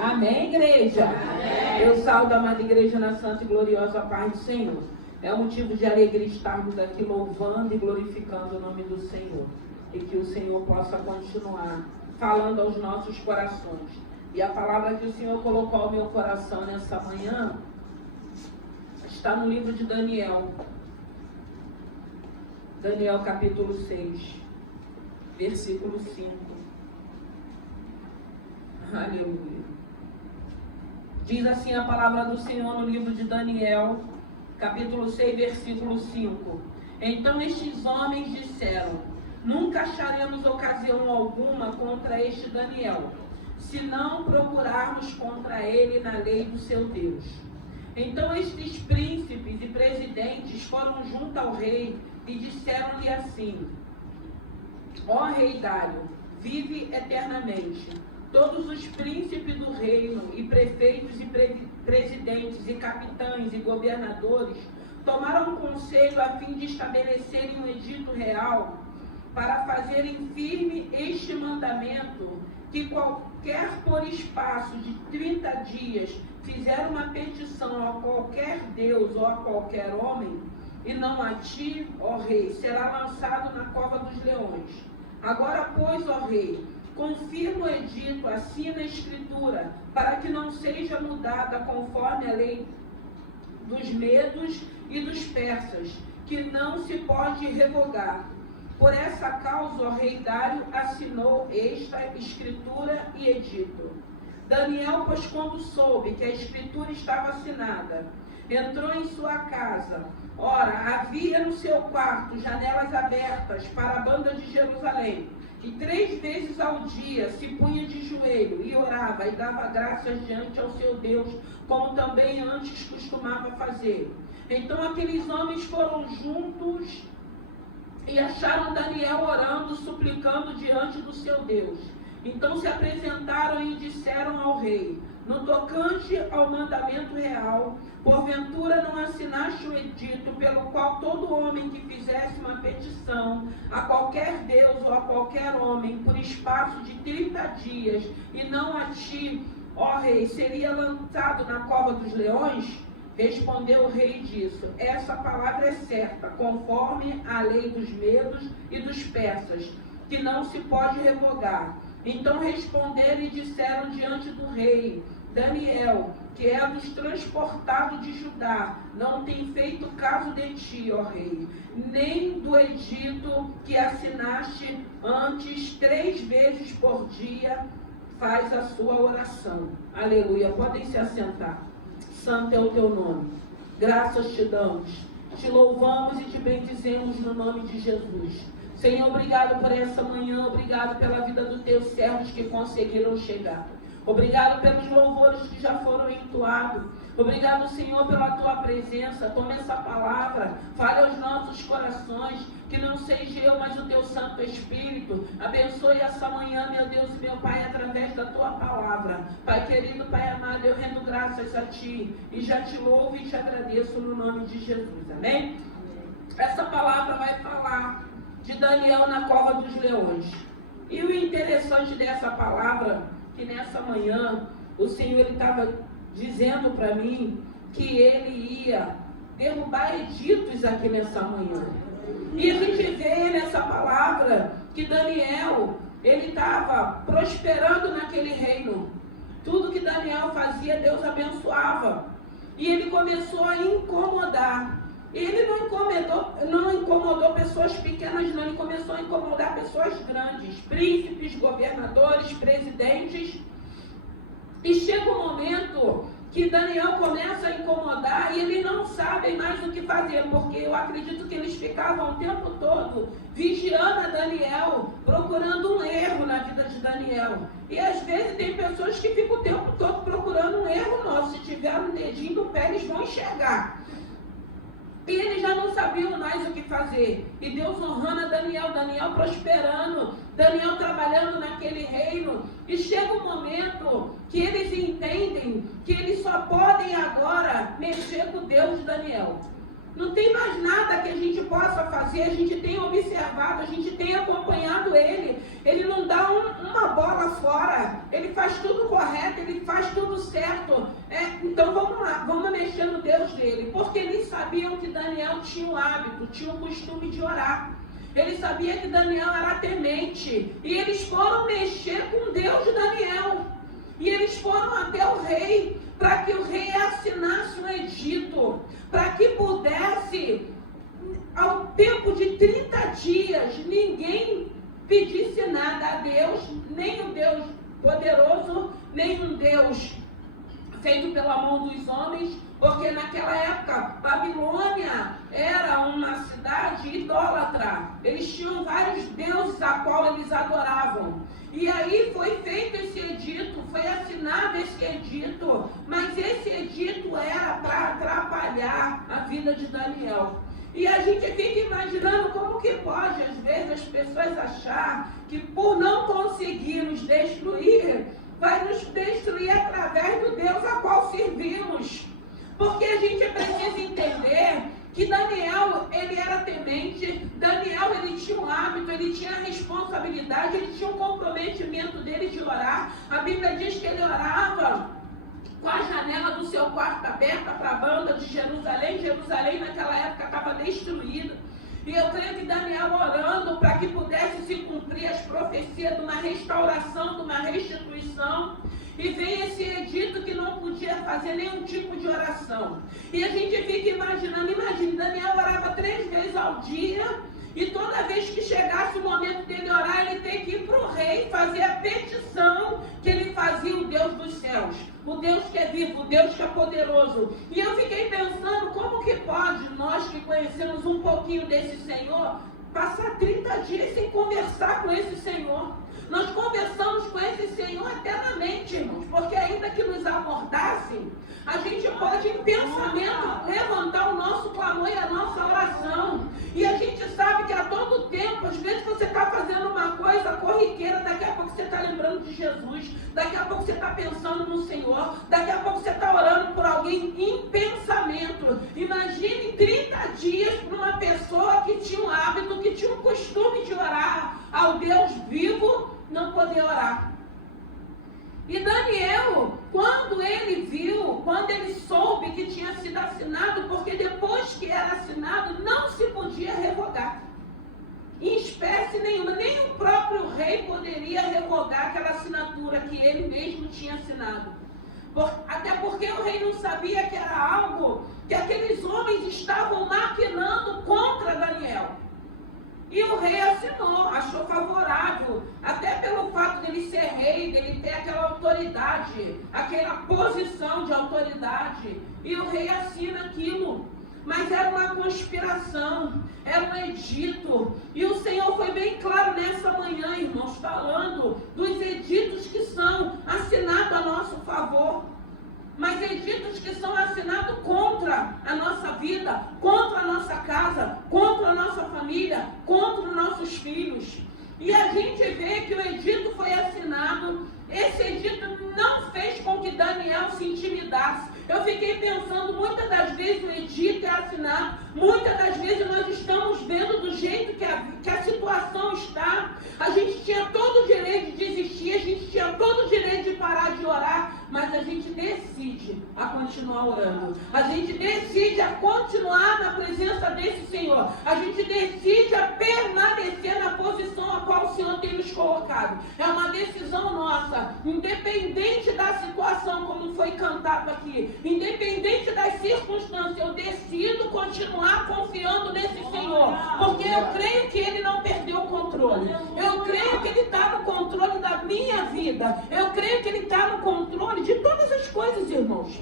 Amém, igreja? Amém. Eu saúdo a amada igreja na santa e gloriosa paz do Senhor. É um motivo de alegria estarmos aqui louvando e glorificando o nome do Senhor. E que o Senhor possa continuar falando aos nossos corações. E a palavra que o Senhor colocou ao meu coração nessa manhã está no livro de Daniel. Daniel capítulo 6, versículo 5. Aleluia. Diz assim a palavra do Senhor no livro de Daniel, capítulo 6, versículo 5. Então estes homens disseram: nunca acharemos ocasião alguma contra este Daniel, se não procurarmos contra ele na lei do seu Deus. Então estes príncipes e presidentes foram junto ao rei e disseram-lhe assim: ó rei Dário, vive eternamente. Todos os príncipes do reino, e prefeitos, e presidentes, e capitães, e governadores, tomaram conselho a fim de estabelecerem um edito real, para fazerem firme este mandamento, que qualquer por espaço de 30 dias fizer uma petição a qualquer Deus ou a qualquer homem, e não a ti, ó rei, será lançado na cova dos leões. Agora, pois, ó rei, confirma o edito, assina a escritura, para que não seja mudada conforme a lei dos medos e dos persas, que não se pode revogar. Por essa causa, o rei Dário assinou esta escritura e edito. Daniel, pois, quando soube que a escritura estava assinada, entrou em sua casa. Ora, havia no seu quarto janelas abertas para a banda de Jerusalém. E 3 vezes ao dia se punha de joelho e orava e dava graças diante ao seu Deus, como também antes costumava fazer. Então aqueles homens foram juntos e acharam Daniel orando, suplicando diante do seu Deus. Então se apresentaram e disseram ao rei: no tocante ao mandamento real, porventura não assinaste o edito pelo qual todo homem que fizesse uma petição a qualquer Deus ou a qualquer homem por espaço de 30 dias, e não a ti, ó rei, seria lançado na cova dos leões? Respondeu o rei e disse: essa palavra é certa, conforme a lei dos medos e dos persas, que não se pode revogar. Então responderam e disseram diante do rei: Daniel, que é dos transportados de Judá, não tem feito caso de ti, ó rei, nem do edito que assinaste antes 3 vezes por dia faz a sua oração. Aleluia. Podem se assentar. Santo é o teu nome. Graças te damos, te louvamos e te bendizemos no nome de Jesus. Senhor, obrigado por essa manhã, obrigado pela vida dos teus servos que conseguiram chegar. Obrigado pelos louvores que já foram entoados. Obrigado, Senhor, pela tua presença. Toma essa palavra, fale aos nossos corações, que não seja eu, mas o teu Santo Espírito. Abençoe essa manhã, meu Deus e meu Pai, através da tua palavra. Pai querido, Pai amado, eu rendo graças a ti e já te louvo e te agradeço no nome de Jesus. Amém? Essa palavra vai falar de Daniel na cova dos leões. E o interessante dessa palavra, que nessa manhã o Senhor estava dizendo para mim que ele ia derrubar editos aqui nessa manhã. E a gente vê nessa palavra que Daniel, ele estava prosperando naquele reino. Tudo que Daniel fazia, Deus abençoava. E ele começou a incomodar. Ele não incomodou pessoas pequenas, não. Ele começou a incomodar pessoas grandes, príncipes, governadores, presidentes. E chega um momento que Daniel começa a incomodar e eles não sabem mais o que fazer, porque eu acredito que eles ficavam o tempo todo vigiando a Daniel, procurando um erro na vida de Daniel. E às vezes tem pessoas que ficam o tempo todo procurando um erro nosso. Se tiver um dedinho do pé, eles vão enxergar. E eles já não sabiam mais o que fazer. E Deus honrando a Daniel, Daniel prosperando, Daniel trabalhando naquele reino. E chega um momento que eles entendem que eles só podem agora mexer com o Deus de Daniel. Não tem mais nada que a gente possa fazer. A gente tem observado, a gente tem acompanhado ele. Ele não dá uma bola fora. Ele faz tudo correto, ele faz tudo certo. Então vamos lá, vamos mexer no Deus dele. Porque eles sabiam que Daniel tinha o hábito, tinha o costume de orar. Ele sabia que Daniel era temente. E eles foram mexer com Deus de Daniel. E eles foram até o rei, para que o rei assinasse um edito, para que pudesse, ao tempo de 30 dias, ninguém pedisse nada a Deus, nem um Deus poderoso, nem um Deus feito pela mão dos homens, porque naquela época, Babilônia era uma cidade idólatra. Eles tinham vários deuses a qual eles adoravam. E aí foi feito esse edito, foi assinado esse edito, mas esse edito era para atrapalhar a vida de Daniel. E a gente fica imaginando como que pode, às vezes, as pessoas achar que por não conseguir nos destruir, vai nos destruir através do Deus a qual servimos. Porque a gente precisa entender que Daniel, ele era temente, Daniel, ele tinha um hábito, ele tinha a responsabilidade, ele tinha um comprometimento dele de orar. A Bíblia diz que ele orava com a janela do seu quarto aberta para a banda de Jerusalém. Jerusalém naquela época estava destruída. E eu creio que Daniel orando para que pudesse se cumprir as profecias de uma restauração, de uma restituição. E vem esse edito que não podia fazer nenhum tipo de oração. E a gente fica imaginando, imagine, Daniel orava 3 vezes ao dia. E toda vez que chegasse o momento dele orar, ele tem que ir para o rei fazer a petição que ele fazia o Deus dos céus. O Deus que é vivo, o Deus que é poderoso. E eu fiquei pensando, como que pode nós que conhecemos um pouquinho desse Senhor, passar 30 dias sem conversar com esse Senhor? Nós conversamos com esse Senhor eternamente, irmãos, porque ainda que nos abordasse, a gente pode em pensamento levantar o nosso clamor e a nossa oração. E a gente sabe que a todo tempo, às vezes você está fazendo uma coisa corriqueira, daqui a pouco você está lembrando de Jesus, daqui a pouco você está pensando no Senhor, daqui a pouco você está orando por alguém em pensamento. Imagine 30 dias para uma pessoa que tinha um hábito, que tinha um costume de orar ao Deus vivo, não poder orar. E Daniel, quando ele viu, quando ele soube que tinha sido assinado, porque depois que era assinado, não se podia revogar. Em espécie nenhuma, nem o próprio rei poderia revogar aquela assinatura que ele mesmo tinha assinado. Até porque o rei não sabia que era algo que aqueles homens estavam maquinando contra Daniel. E o rei assinou, achou favorável, até pelo fato dele ser rei, dele ter aquela autoridade, aquela posição de autoridade. E o rei assina aquilo. Mas era uma conspiração, era um edito. E o Senhor foi bem claro nessa manhã, irmãos, falando dos editos que são assinados a nosso favor. Mas editos que são assinados contra a nossa vida, contra a nossa casa, contra a nossa família, contra os nossos filhos. E a gente vê que o edito foi assinado, esse edito não fez com que Daniel se intimidasse. Eu fiquei pensando, muitas das vezes o edito é assinado, muitas das vezes nós estamos vendo do jeito que a situação está. A gente tinha todo o direito de desistir, a gente tinha todo o direito de parar de orar, mas a gente decide a continuar orando. A gente decide a continuar na presença desse Senhor. A gente decide a permanecer na posição a qual o Senhor tem nos colocado. É uma decisão nossa, independente da situação, como foi cantado aqui, independente das circunstâncias, eu decido continuar confiando nesse Senhor, porque eu creio que Ele não perdeu o controle. Eu creio que Ele está no controle da minha vida. Eu creio que Ele está no controle de todas as coisas, irmãos.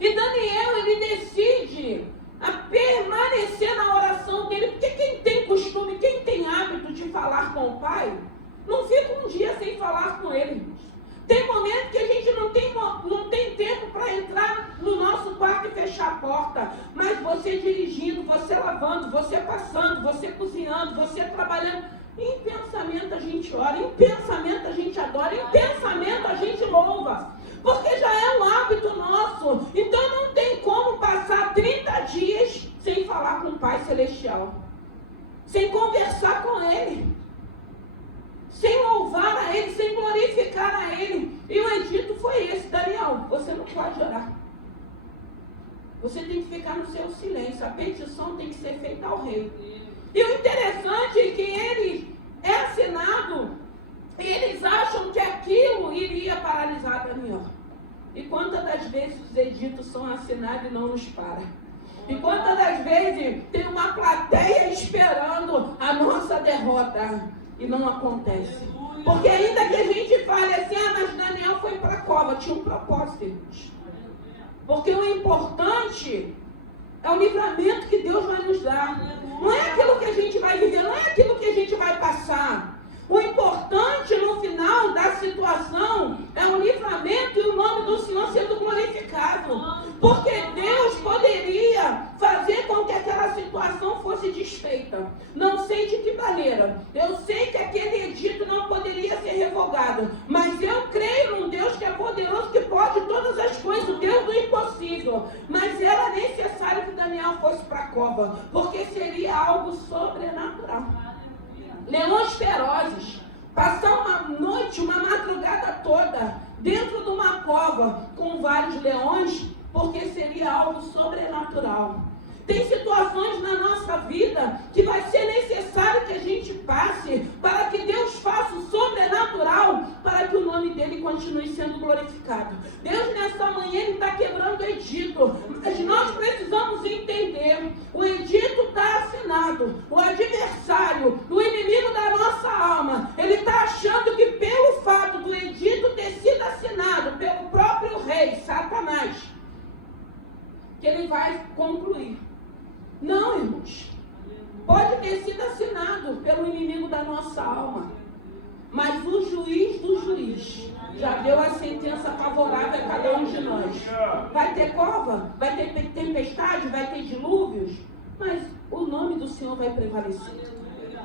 E Daniel, ele decide a permanecer na oração dele, porque quem tem costume, quem tem hábito de falar com o Pai, não fica um dia sem falar com Ele, irmãos. Tem momento que a gente não tem tempo para entrar no nosso quarto e fechar a porta. Mas você dirigindo, você lavando, você passando, você cozinhando, você trabalhando. Em pensamento a gente ora, em pensamento a gente adora, em pensamento a gente louva. Porque já é um hábito nosso. Então não tem como passar 30 dias celestial, sem conversar com Ele, sem louvar a Ele, sem glorificar a Ele. E o edito foi esse: Daniel, você não pode orar. Você tem que ficar no seu silêncio. A petição tem que ser feita ao rei. E o interessante é que ele é assinado e eles acham que aquilo iria paralisar Daniel. E quantas das vezes os editos são assinados e não nos param? E quantas das vezes tem uma plateia esperando a nossa derrota e não acontece? Porque ainda que a gente fale assim, mas Daniel foi para a cova, tinha um propósito, irmãos. Porque o importante é o livramento que Deus vai nos dar. Não é aquilo que a gente vai viver, não é aquilo que a gente vai passar. O importante no final da situação é o livramento e o nome do Senhor sendo glorificado. Porque Deus poderia fazer com que aquela situação fosse desfeita. Não sei de que maneira. Eu sei que aquele edito não poderia ser revogado. Mas eu creio num Deus que é poderoso, que pode todas as coisas, o Deus do impossível. Mas era necessário que Daniel fosse para a cova, porque seria algo sobrenatural. Leões ferozes, passar uma noite, uma madrugada toda dentro de uma cova com vários leões, porque seria algo sobrenatural. Tem situações na nossa vida que vai ser necessário que a gente passe para que Deus faça o sobrenatural, para que o nome dele continue sendo glorificado. Deus nessa manhã ele está quebrando o edito, mas nós precisamos entender: o edito está assinado. O adversário, o inimigo da nossa alma, ele está achando que pelo fato do edito ter sido assinado pelo próprio rei, Satanás, que ele vai concluir. Não, irmãos. Pode ter sido assinado pelo inimigo da nossa alma, mas o juiz do juiz já deu a sentença favorável a cada um de nós. Vai ter cova, vai ter tempestade, vai ter dilúvios, mas o nome do Senhor vai prevalecer.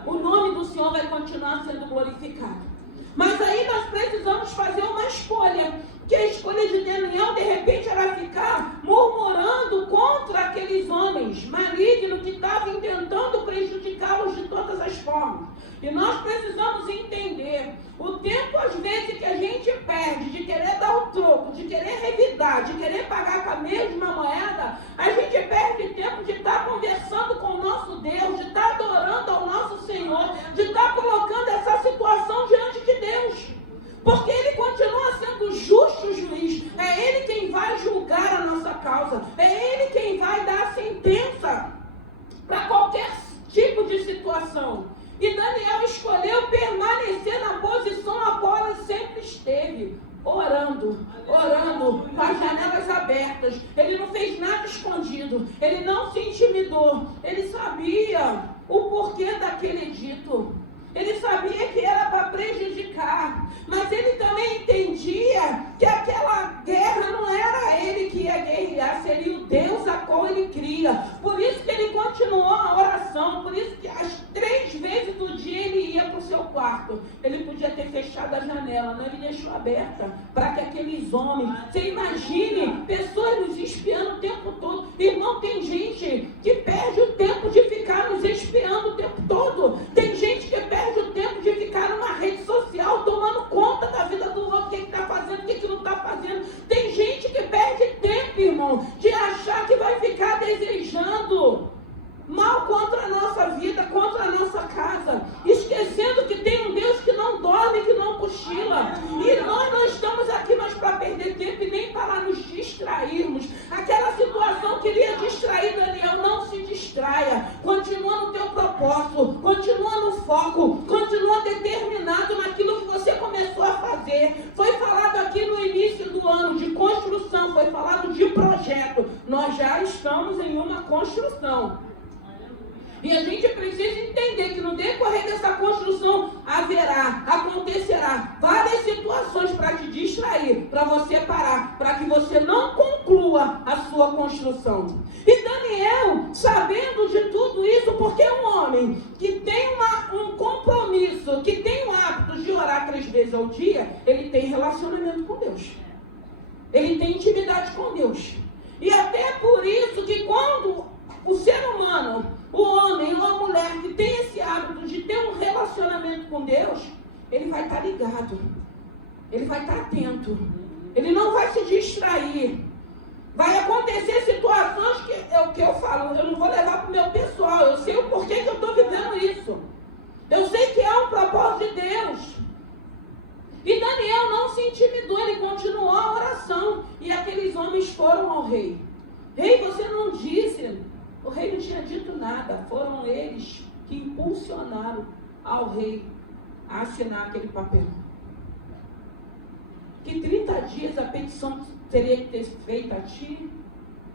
O nome do Senhor vai continuar sendo glorificado. Mas aí nós precisamos fazer uma escolha, que a escolha de Daniel de repente era ficar murmurando contra aqueles homens malignos que estavam tentando prejudicá-los de todas as formas. E nós precisamos entender: o tempo às vezes que a gente perde de querer dar o troco, de querer revidar, de querer pagar com a mesma moeda, a gente perde tempo de estar conversando com o nosso Deus, de estar adorando ao nosso Senhor, de estar colocando essa situação diante de Deus. Porque Ele continua sendo justo juiz. É Ele quem vai julgar a nossa causa. É Ele quem vai dar a sentença para qualquer tipo de situação. E Daniel escolheu permanecer na posição a qual ele sempre esteve. Orando, com as janelas abertas. Ele não fez nada escondido. Ele não se intimidou. Ele sabia o porquê daquele edito. Ele sabia que era para prejudicar, mas ele também entendia que aquela guerra não era ele que ia guerrear, seria o Deus a qual ele cria. Por isso que ele continuou a oração, por isso que as 3 vezes do dia ele ia para o seu quarto. Ele podia ter fechado a janela, não, ele deixou aberta, para que aqueles homens, você imagine, pessoas nos espiando o tempo todo. Irmão, tem gente que perde o tempo de ficar nos espiando o tempo todo. Tem gente que perde o tempo de ficar numa rede social tomando conta da vida do outro, o que está fazendo, o que não está fazendo. Tem gente que perde tempo, irmão, de achar que vai ficar desejando mal contra a nossa vida, contra a nossa casa, esquecendo que tem um Deus que não dorme, que não cochila. E nós não estamos aqui mais para perder tempo e nem para nos distrairmos. Aquela situação queria distrair Daniel, não se distraia. Continua no teu propósito, continua no foco, continua determinado naquilo que você começou a fazer. Foi falado aqui no início do ano de construção, foi falado de projeto. Nós já estamos em uma construção. E a gente precisa entender que no decorrer dessa construção acontecerá várias situações para te distrair, para você parar, para que você não conclua a sua construção. E Daniel, sabendo de tudo isso, porque um homem que tem um compromisso, que tem o hábito de orar 3 vezes ao dia, ele tem relacionamento com Deus. Ele tem intimidade com Deus. E até por isso que quando o ser humano O homem ou a mulher que tem esse hábito de ter um relacionamento com Deus, ele vai estar ligado, ele vai estar atento, ele não vai se distrair. Vai acontecer situações que eu falo, eu não vou levar para o meu pessoal, eu sei o porquê que eu estou vivendo isso. Eu sei que é um propósito de Deus. E Daniel não se intimidou, ele continuou a oração. E aqueles homens foram ao rei. Rei, você não disse. O rei não tinha dito nada. Foram eles que impulsionaram ao rei a assinar aquele papel. Que 30 dias a petição teria que ter feito a ti.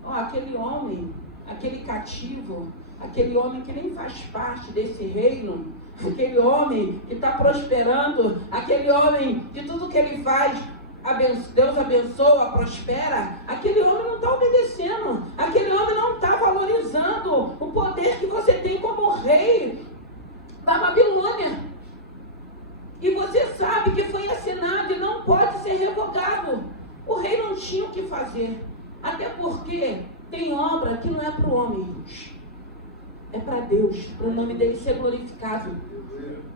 Aquele homem, aquele cativo, aquele homem que nem faz parte desse reino, aquele homem que está prosperando, aquele homem que tudo que ele faz, Deus abençoa, prospera, aquele homem não está obedecendo, aquele homem não está valorizando o poder que você tem como rei da Babilônia. E você sabe que foi assinado e não pode ser revogado. O rei não tinha o que fazer, até porque tem obra que não é para o homem, é para Deus, para o nome dele ser glorificado.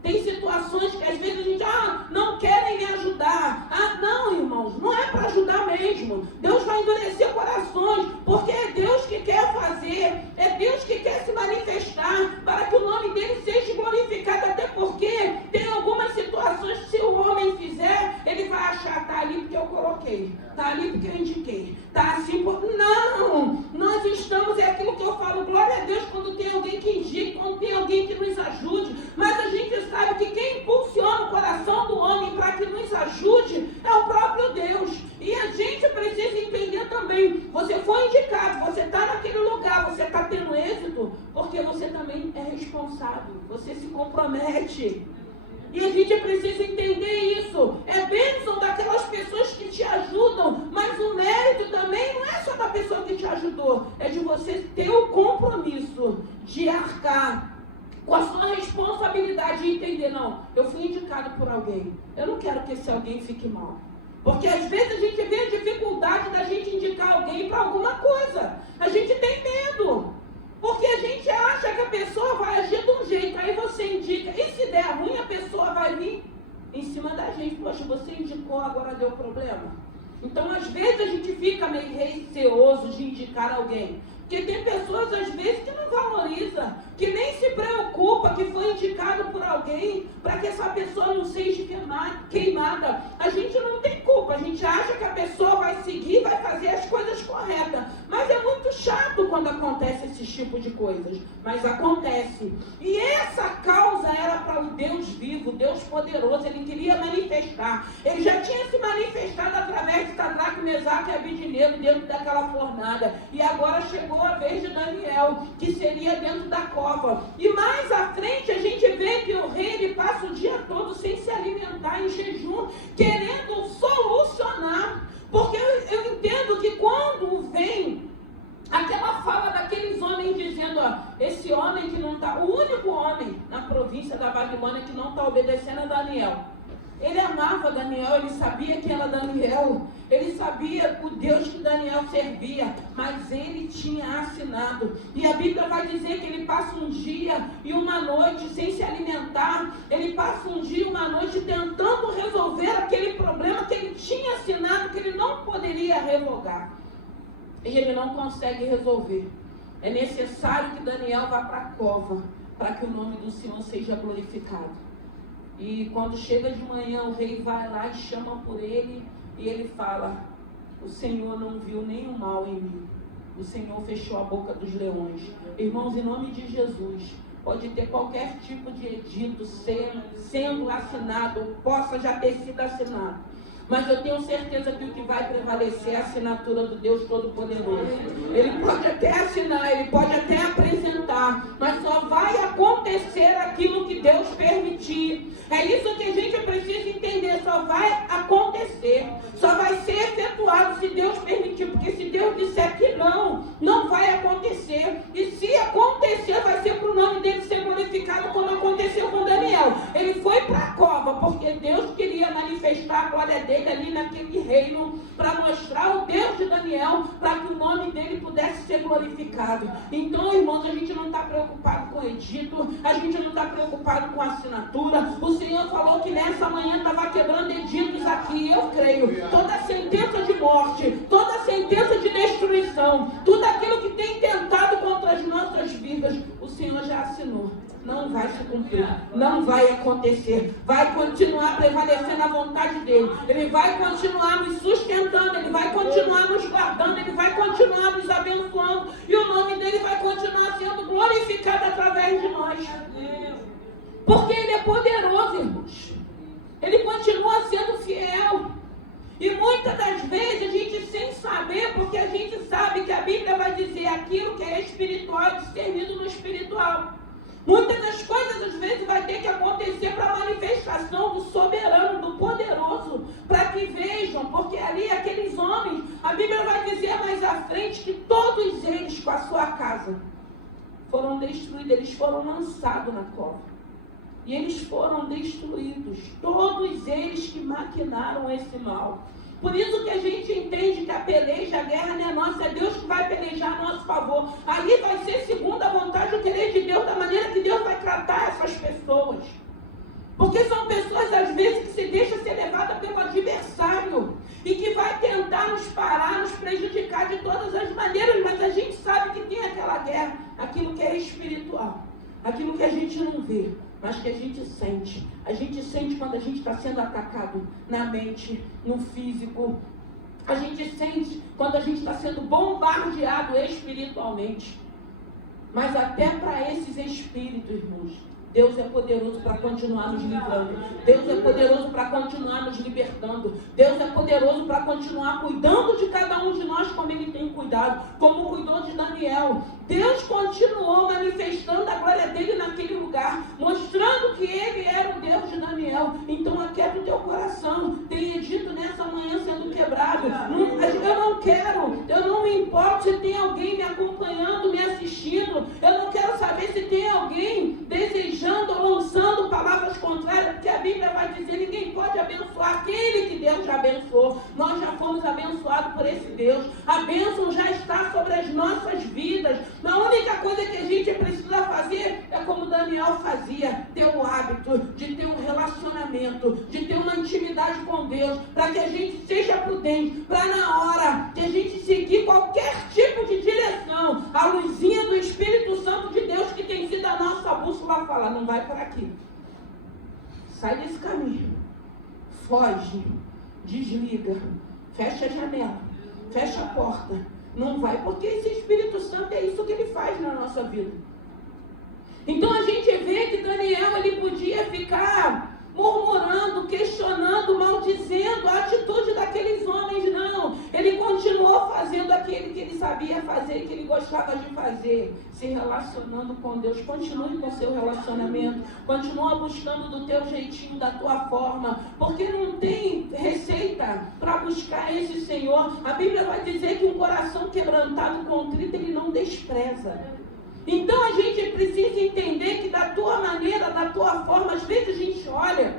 Tem situações que às vezes a gente, não querem me ajudar. Não, irmãos, não é para ajudar mesmo. Deus vai endurecer corações, porque é Deus que quer fazer, é Deus que quer se manifestar, para que o nome dele seja glorificado, até porque tem algumas situações que se o homem fizer, ele vai achar, está ali porque eu coloquei, está ali porque eu indiquei, está assim, não, nós estamos, é aquilo que eu falo, glória a Deus quando tem alguém que indique, quando tem alguém que nos ajude, mas a gente sabe que quem impulsiona o coração do homem para que nos ajude é o próprio Deus. E a gente precisa entender também, você foi indicado, você está naquele lugar, você está tendo êxito, porque você também é responsável, você se compromete. E a gente precisa entender isso. É bênção daquelas pessoas que te ajudam, mas o mérito também não é só da pessoa que te ajudou, é de você ter o compromisso de arcar com a sua responsabilidade e entender, não, eu fui indicado por alguém, eu não quero que esse alguém fique mal. Porque às vezes a gente vê a dificuldade da gente indicar alguém para alguma coisa. A gente tem medo. Porque a gente acha que a pessoa vai agir de um jeito, aí você indica, e se der ruim, a pessoa vai vir em cima da gente. Poxa, você indicou, agora deu problema. Então, às vezes, a gente fica meio receoso de indicar alguém. Porque tem pessoas, às vezes, que não valorizam, que nem se preocupa que foi indicado por alguém, para que essa pessoa não seja queimada. A gente não tem culpa, a gente acha que a pessoa vai seguir, vai fazer as coisas corretas. Mas é muito chato quando acontece esse tipo de coisas. Mas acontece. E essa causa era para o Deus vivo, Deus poderoso. Ele queria manifestar. Ele já tinha se manifestado através de Sadraque, Mesaque e Abednego dentro daquela fornalha. E agora chegou a vez de Daniel, que seria dentro da cova. E mais à frente a gente vê que o rei ele passa o dia todo sem se alimentar, em jejum, querendo solucionar. Porque eu entendo que quando vem aquela fala daqueles homens dizendo, esse homem que não está, o único homem na província da Babilônia que não está obedecendo é Daniel. Ele amava Daniel, ele sabia quem era Daniel, ele sabia o Deus que Daniel servia, mas ele tinha assinado. E a Bíblia vai dizer que ele passa um dia e uma noite sem se alimentar, ele passa um dia e uma noite tentando resolver aquele problema que ele tinha assinado, que ele não poderia revogar. E ele não consegue resolver. É necessário que Daniel vá para a cova, para que o nome do Senhor seja glorificado. E quando chega de manhã, o rei vai lá e chama por ele, e ele fala, o Senhor não viu nenhum mal em mim, o Senhor fechou a boca dos leões. Irmãos, em nome de Jesus, pode ter qualquer tipo de edito sendo assinado, possa já ter sido assinado, mas eu tenho certeza que o que vai prevalecer é a assinatura do Deus Todo-Poderoso. Ele pode até assinar, ele pode até apresentar, mas só vai acontecer aquilo que Deus permitir. É isso que a gente precisa entender, só vai acontecer, só vai ser efetuado se Deus permitir, porque se Deus disser que não, não vai acontecer. E se acontecer, vai ser para o nome dele ser glorificado, como aconteceu com Daniel. Ele foi para a cova, porque Deus queria manifestar manifestar a glória dele ali naquele reino, para mostrar o Deus de Daniel, para que o nome dele pudesse ser glorificado. Então, irmãos, a gente não está preocupado com edito, a gente não está preocupado com assinatura. O Senhor falou que nessa manhã estava quebrando editos aqui, eu creio. Toda sentença de morte, toda sentença de destruição, tudo aquilo que tem tentado contra as nossas vidas, o Senhor já assinou. Não vai se cumprir, não vai acontecer, vai continuar prevalecendo a vontade dele, ele vai continuar nos sustentando, ele vai continuar nos guardando, ele vai continuar nos abençoando, e o nome dele vai continuar sendo glorificado através de nós, porque ele é poderoso, irmãos, ele continua sendo fiel. E muitas das vezes a gente sem saber, porque a gente sabe que a Bíblia vai dizer aquilo que é espiritual e discernido no espiritual. Muitas das coisas, às vezes, vai ter que acontecer para a manifestação do soberano, do poderoso, para que vejam, porque ali aqueles homens, a Bíblia vai dizer mais à frente que todos eles com a sua casa foram destruídos, eles foram lançados na cova. E eles foram destruídos, todos eles que maquinaram esse mal. Por isso que a gente entende que a peleja, a guerra não é nossa, é Deus que vai pelejar a nosso favor. Aí vai ser segundo a vontade do querer de Deus, da maneira que Deus vai tratar essas pessoas. Porque são pessoas, às vezes, que se deixam ser levadas pelo adversário e que vai tentar nos parar, nos prejudicar de todas as maneiras, mas a gente sabe que tem aquela guerra, aquilo que é espiritual, aquilo que a gente não vê, mas que a gente sente. A gente sente quando a gente está sendo atacado na mente, no físico. A gente sente quando a gente está sendo bombardeado espiritualmente. Mas até para esses espíritos, irmãos, Deus é poderoso para continuar nos livrando. Deus é poderoso para continuar nos libertando. Deus é poderoso para continuar cuidando de cada um de nós como Ele tem cuidado, como cuidou de Daniel. Deus continuou manifestando a glória dele naquele lugar, mostrando que Ele era o Deus de Daniel. Então aquieta o teu coração. Tenha dito nessa manhã sendo quebrado. Eu não quero, eu não me importo se tem alguém me acompanhando, me assistindo. Eu não quero saber se tem alguém desejando ou lançando palavras contrárias, porque a Bíblia vai dizer, ninguém pode abençoar aquele que Deus já abençoou. Nós já fomos abençoados por esse Deus. A bênção já está sobre as nossas vidas. A única coisa que a gente precisa fazer é como Daniel fazia, ter o hábito de ter um relacionamento, de ter uma intimidade com Deus, para que a gente seja prudente, para na hora que a gente seguir qualquer tipo de direção, a luzinha do Espírito Santo de Deus que tem sido a nossa bússola falar, não vai por aqui, sai desse caminho, foge, desliga, fecha a janela, fecha a porta. Não vai, porque esse Espírito Santo é isso que ele faz na nossa vida. Então a gente vê que Daniel, ele podia ficar murmurando, questionando, maldizendo a atitude daqueles homens, não. Ele continuou fazendo aquilo que ele sabia fazer, que ele gostava de fazer, se relacionando com Deus. Continue com o seu relacionamento, continua buscando do teu jeitinho, da tua forma, porque não tem receita para buscar esse Senhor. A Bíblia vai dizer que um coração quebrantado, contrito, ele não despreza. Então a gente precisa entender que da tua maneira, da tua forma, às vezes a gente olha,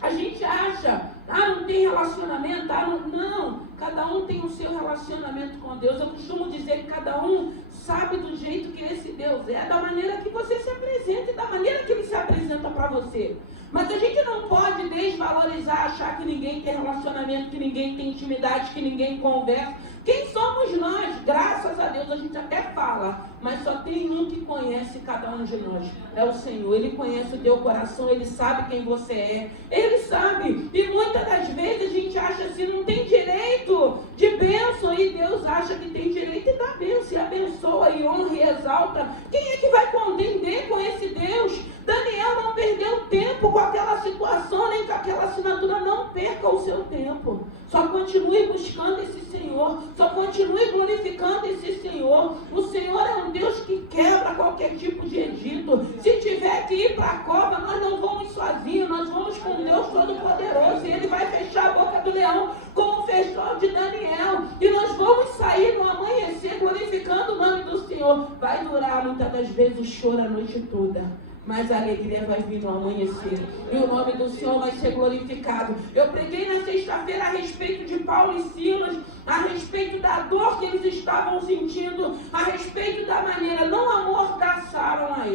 a gente acha, não tem relacionamento, não, cada um tem o seu relacionamento com Deus. Eu costumo dizer que cada um sabe do jeito que esse Deus é, da maneira que você se apresenta e da maneira que Ele se apresenta para você. Mas a gente não pode desvalorizar, achar que ninguém tem relacionamento, que ninguém tem intimidade, que ninguém conversa. Quem somos nós? Graças a Deus a gente até fala, mas só tem um que conhece cada um de nós, é o Senhor. Ele conhece o teu coração, Ele sabe quem você é, Ele sabe. E muitas das vezes a gente acha assim, não tem direito de bênção, e Deus acha que tem direito e dá bênção, e abençoa, e honra, e exalta. Quem é que vai contender com esse Deus? Daniel não perdeu tempo com aquela situação, nem com aquela assinatura. Não perca o seu tempo, só continue buscando esse Senhor, só continue glorificando esse Senhor. O Senhor é um Deus que quebra qualquer tipo de edito. Se tiver que ir para a cova, nós não vamos sozinhos, nós vamos com Deus Todo-Poderoso, e Ele vai fechar a boca do leão, como fechou de Daniel, e nós vamos sair no amanhecer glorificando o nome do Senhor. Vai durar muitas das vezes o choro a noite toda, mas a alegria vai vir no amanhecer. E o nome do Senhor vai ser glorificado. Eu preguei na sexta-feira a respeito de Paulo e Silas, a respeito da dor que eles estavam sentindo, a respeito da maneira, não amordaçaram a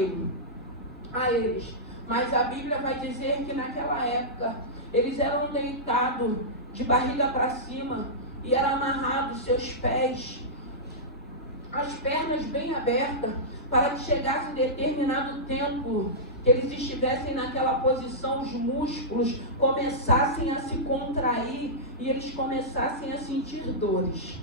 eles. Mas a Bíblia vai dizer que naquela época, eles eram deitados de barriga para cima e eram amarrados seus pés, as pernas bem abertas, para que chegasse em determinado tempo, que eles estivessem naquela posição, os músculos começassem a se contrair e eles começassem a sentir dores.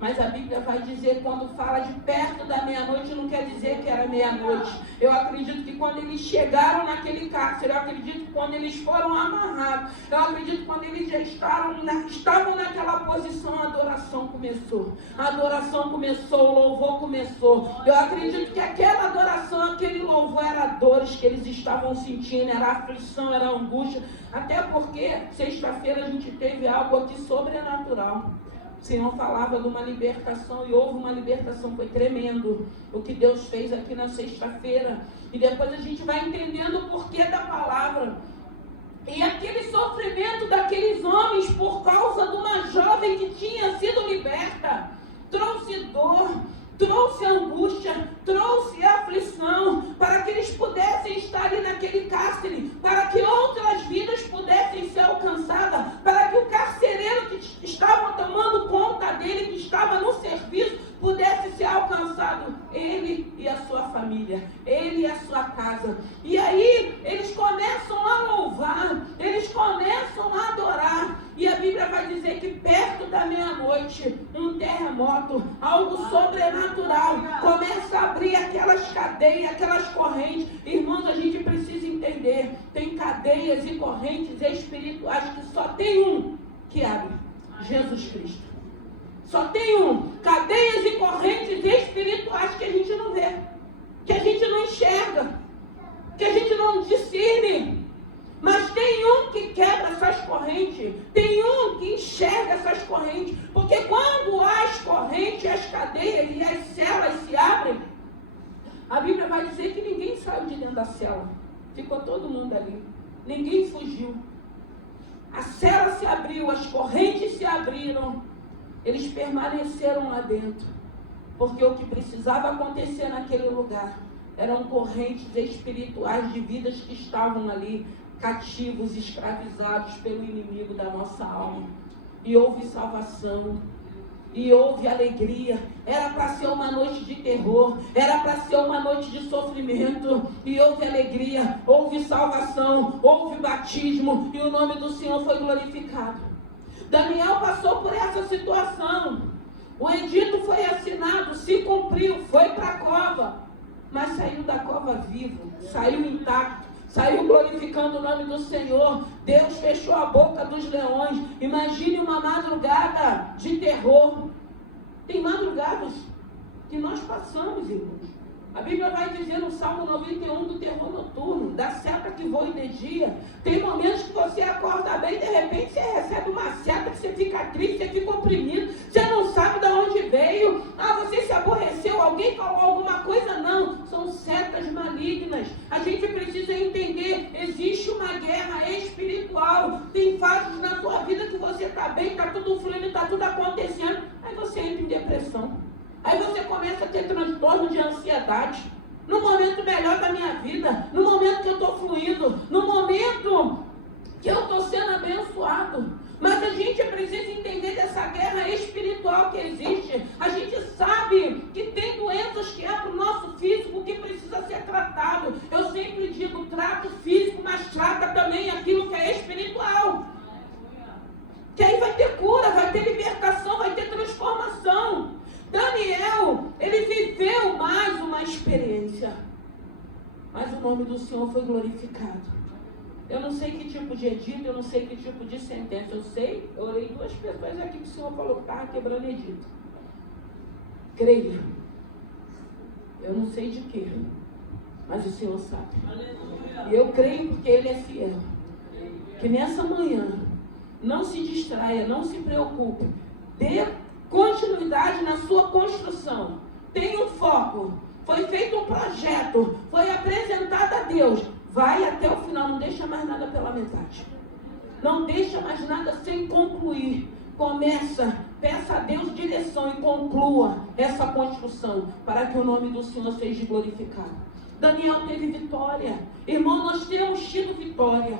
Mas a Bíblia vai dizer, quando fala de perto da meia-noite, não quer dizer que era meia-noite. Eu acredito que quando eles chegaram naquele cárcere, eu acredito que quando eles foram amarrados, eu acredito que quando eles já estavam naquela posição, a adoração começou. A adoração começou, o louvor começou. Eu acredito que aquela adoração, aquele louvor, era dores que eles estavam sentindo, era aflição, era angústia. Até porque sexta-feira a gente teve algo aqui sobrenatural. O Senhor falava de uma libertação e houve uma libertação, foi tremendo o que Deus fez aqui na sexta-feira. E depois a gente vai entendendo o porquê da palavra. E aquele sofrimento daqueles homens por causa de uma jovem que tinha sido liberta, trouxe dor, trouxe angústia, trouxe aflição, para que eles pudessem estar ali naquele cárcere, para que outras vidas pudessem ser alcançadas, para que o carcereiro que estava tomando conta dele, que estava no serviço, pudesse ser alcançado, ele e a sua família, ele e a sua casa. E aí eles começam a louvar, eles começam a adorar, e a Bíblia vai dizer que perto da meia-noite, um terremoto, algo sobrenatural, começa a abrir aquelas cadeias, aquelas correntes. Irmãos, a gente precisa entender, tem cadeias e correntes espirituais que só tem um que abre, Jesus Cristo. Só tem um, cadeias e correntes espirituais que a gente não vê, que a gente não enxerga, que a gente não discerne. Mas tem um que quebra essas correntes, tem um que enxerga essas correntes, porque quando as correntes, as cadeias e as celas se abrem, a Bíblia vai dizer que ninguém saiu de dentro da cela, ficou todo mundo ali, ninguém fugiu. A cela se abriu, as correntes se abriram, eles permaneceram lá dentro, porque o que precisava acontecer naquele lugar eram correntes espirituais de vidas que estavam ali, cativos, escravizados pelo inimigo da nossa alma. E houve salvação, e houve alegria. Era para ser uma noite de terror, era para ser uma noite de sofrimento, e houve alegria, houve salvação, houve batismo, e o nome do Senhor foi glorificado. Daniel passou por essa situação, o edito foi assinado, se cumpriu, foi para a cova, mas saiu da cova vivo, saiu intacto, saiu glorificando o nome do Senhor. Deus fechou a boca dos leões. Imagine uma madrugada de terror. Tem madrugadas que nós passamos, irmãos. A Bíblia vai dizer no Salmo 91 do terror noturno, da seta que voa de dia. Tem momentos que você acorda bem, de repente você recebe uma seta que você fica triste, você fica oprimido, você não sabe de onde veio. Você se aborreceu, alguém falou alguma coisa? Não, são setas malignas. A gente precisa entender, existe uma guerra espiritual. Tem fases na sua vida que você está bem, está tudo fluindo, está tudo acontecendo, aí você entra em depressão. Aí você começa a ter transtorno de ansiedade. No momento melhor da minha vida, no momento que eu estou fluindo, no momento que eu estou sendo abençoado. Mas a gente precisa entender dessa guerra espiritual que existe. A gente sabe que tem doenças que é para o nosso físico que precisa ser tratado. Eu sempre digo, trata o físico, mas trata também aquilo que é espiritual. Que aí vai ter cura, vai ter libertação, vai ter transformação. Daniel, ele viveu mais uma experiência, mas o nome do Senhor foi glorificado. Eu não sei que tipo de edito, eu não sei que tipo de sentença, eu orei 2 pessoas aqui que o Senhor falou que estava quebrando edito. Creia, eu não sei de quê, mas o Senhor sabe. E eu creio porque Ele é fiel. Que nessa manhã, não se distraia, não se preocupe, dê continuidade na sua construção. Tenha um foco. foi feito um projeto, foi apresentado a Deus. Vai até o final, não deixa mais nada pela metade. Não deixa mais nada sem concluir. Começa, peça a Deus direção e conclua essa construção para que o nome do Senhor seja glorificado. Daniel teve vitória. Irmão, nós temos tido vitória.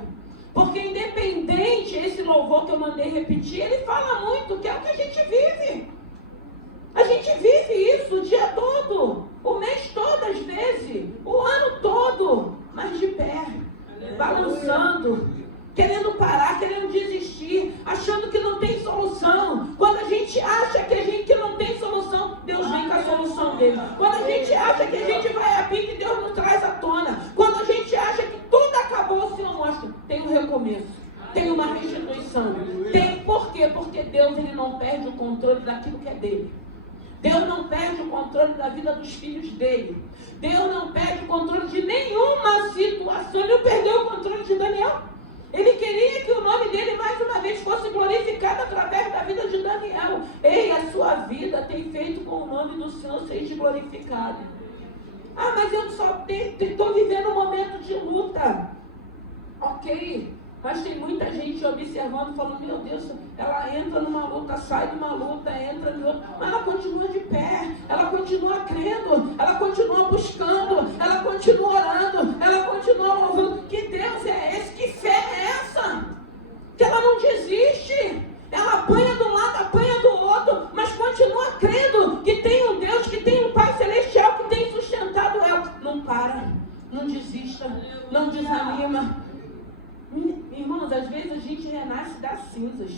Porque independente, esse louvor que eu mandei repetir, ele fala muito, que é o que a gente vive. A gente vive isso o dia todo, o mês todo às vezes, o ano todo, mas de pé, balançando, querendo parar, querendo desistir, achando que não tem solução. Quando a gente acha que não tem solução, Deus vem com a solução dele. Quando a gente acha que a gente vai a pique, Deus nos traz à tona. Quando a gente acha que tudo acabou, o Senhor mostra, tem um recomeço, tem uma restituição. Tem, por quê? Porque Deus, ele não perde o controle daquilo que é dele. Deus não perde o controle da vida dos filhos dele. Deus não perde o controle de nenhuma situação. Ele não perdeu o controle de Daniel. Ele queria que o nome dele mais uma vez fosse glorificado através da vida de Daniel. Ei, a sua vida tem feito com o nome do Senhor seja glorificado. Ah, mas eu só estou vivendo um momento de luta. Ok. Mas tem muita gente observando, falando, meu Deus, ela entra numa luta, sai de uma luta, entra em outra, mas ela continua de pé, ela continua crendo, ela continua buscando, ela continua orando, ela continua louvando. Que Deus é esse? Que fé é essa? Que ela não desiste, ela apanha de um lado, apanha do outro, mas continua crendo que tem um Deus, que tem um Pai Celestial que tem sustentado ela. Não para, não desista, não desanima. Irmãos, às vezes a gente renasce das cinzas.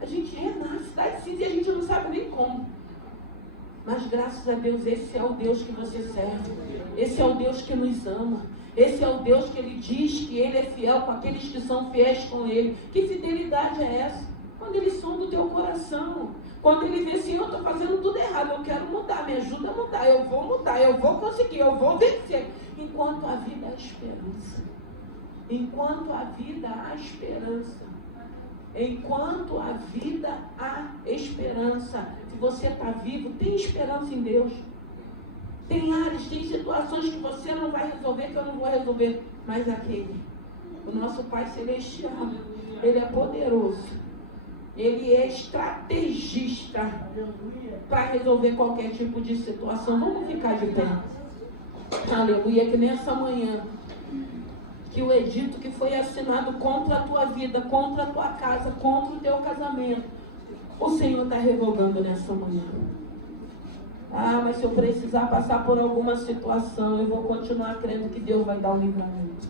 A gente renasce das cinzas e a gente não sabe nem como. Mas graças a Deus, esse é o Deus que você serve. Esse é o Deus que nos ama. Esse é o Deus que Ele diz que Ele é fiel com aqueles que são fiéis com Ele. Que fidelidade é essa? Quando Ele sonda o teu coração. Quando Ele vê assim, eu estou fazendo tudo errado, eu quero mudar, me ajuda a mudar, eu vou conseguir, eu vou vencer. Enquanto a vida é esperança. Enquanto a vida há esperança. Enquanto a vida há esperança. Se você está vivo, tem esperança em Deus. Tem áreas, tem situações que você não vai resolver, que eu não vou resolver. Mas aquele, o nosso Pai Celestial, Ele é poderoso. Ele é estrategista para resolver qualquer tipo de situação. Vamos ficar de pé. Aleluia, que nessa manhã, que o edito que foi assinado contra a tua vida, contra a tua casa, contra o teu casamento, o Senhor está revogando nessa manhã. Ah, mas se eu precisar passar por alguma situação, eu vou continuar crendo que Deus vai dar o livramento.